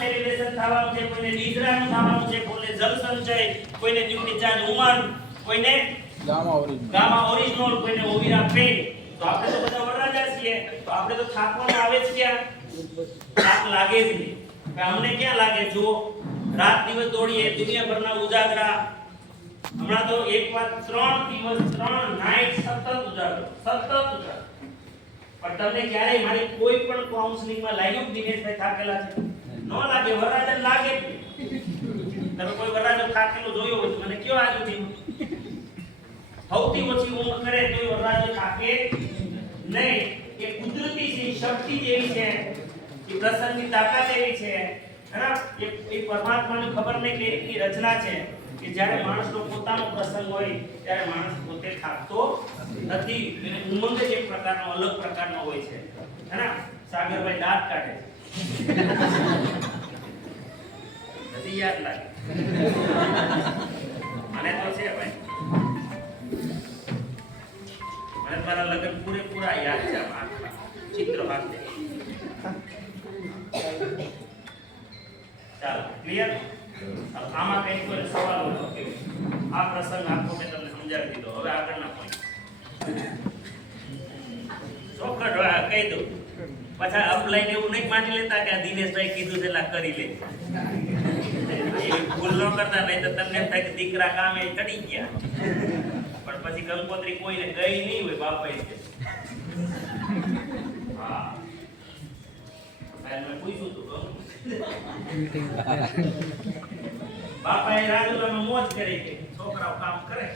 Celebration થવાનું છે, કોઈને ડીઝરાનું થવાનું છે, કોઈને જલ સંચય, કોઈને ન્યુક્લિક ચાર્જ ઉમન, કોઈને ગામા ઓરિજિનલ, કોઈને ઓવિરા પેન. તો આપણે તો બધા વરરાજા છીએ, તો આપણે તો થાકવાનું આવે છે, ક્યાં થાક લાગે જ નહીં. અમને ક્યાં લાગે? જો રાત દિવસ દોડીએ, દુનિયાભરના ઉજાગરા. હમણાં તો એક વાત 3 દિવસ 3 નાઈટ સતત ઉજાગરો. પણ તમને ક્યારેય મારી કોઈ પણ કાઉન્સેલિંગમાં લાગ્યું દિનેશભાઈ થાકેલા છે? ન લાગે. વરરાજા લાગે. તમે કોઈ વરરાજો થાકેલો જોયો હોય મને કયો આજુથી? સૌથી ઓછી ઊંઘ કરે તો વરરાજો થાકે નહીં. એ કુદરતી છે, શક્તિ જેવી છે, એ પ્રસંગની તાકાત એવી છે. એ પરમાત્માની ખબર નહીં કે રીતની રચના છે કે જ્યારે માણસનો પોતાનો પ્રસંગ હોય ત્યારે માણસ પોતે થાકતો નથી. એને ઉમંગ જ એક પ્રકારનો અલગ પ્રકારનો હોય છે. સાગરભાઈ દાંત કાઢે નથી યાદ લાગે મને તો છે ભાઈ. મને મારા લગ્ન પૂરેપૂરા યાદ છે. ચિત્ર હાથે ચાલો ક્લિયર. આમાં કઈ કોઈ સવાલ હોય કે આ પ્રસંગ આખો મેં તમને સમજાવી દીધો. હવે આગળના પોઈન્ટ ચોક્કસ કહી દઉં. પાછા અપલાઈન એવું નહીં માની લેતા કે આ દિનેશભાઈ કીધું છે એટલે કરી લે. ભૂલ ન કરતા, નહીં તો તમને એમ થાય કે દીકરા કામે ચડી ગયા પણ પછી કંકોત્રી કોઈને ગઈ નહીં હોય. બાપાએ છે હા મેં પૂછ્યું હતું બાપાએ રાજુલામાં મોજ કરી કે છોકરાઓ કામ કરે.